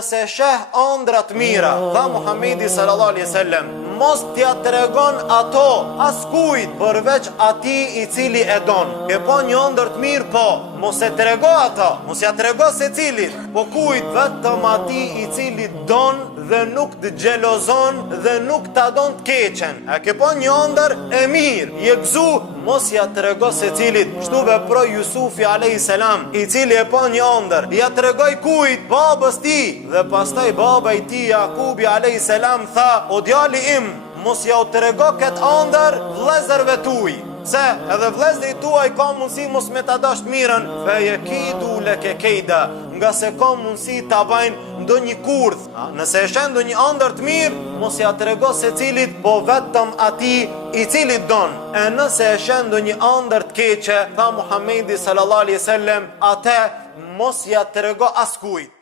nëse sheh ëndrat mira, tha Muhamedi sallallahu alaihi wasallam, mos t'ja tregon ato askujt përveç atij i cili e don. Ke pa një ëndër të mirë, po, mos e trego ata, mos ja trego secilit, po kujt vetëm atij i cili don dhe nuk të xhelozon dhe nuk ta don të keqen. A ke pa një ëndër e mirë, je gëzu, mos ja trego secilit. Kështu veproi Jusufi alayhis salam, i cili e pa një ëndër, ja tregoi kujt? Babës tij. Dhe pastaj baba i tij Jakubi alayhis salam tha, o djali im, mos ja u trego këtë ëndër vëllezërve tuaj, se edhe vëllezërit tuaj ka mundësi mos me ta dash mirën, fe yakidu laka kaida, nga se ka mundësi ta bajnë ndonjë kurth. Nëse e shen ndonjë ëndër të mirë, mos ja trego secilit, po vetëm atij i cili don. E nëse e shen ndonjë ëndër të keqe, tha Muhamedi sallallahu alaihi wasallam, atë mos ja trego askujt.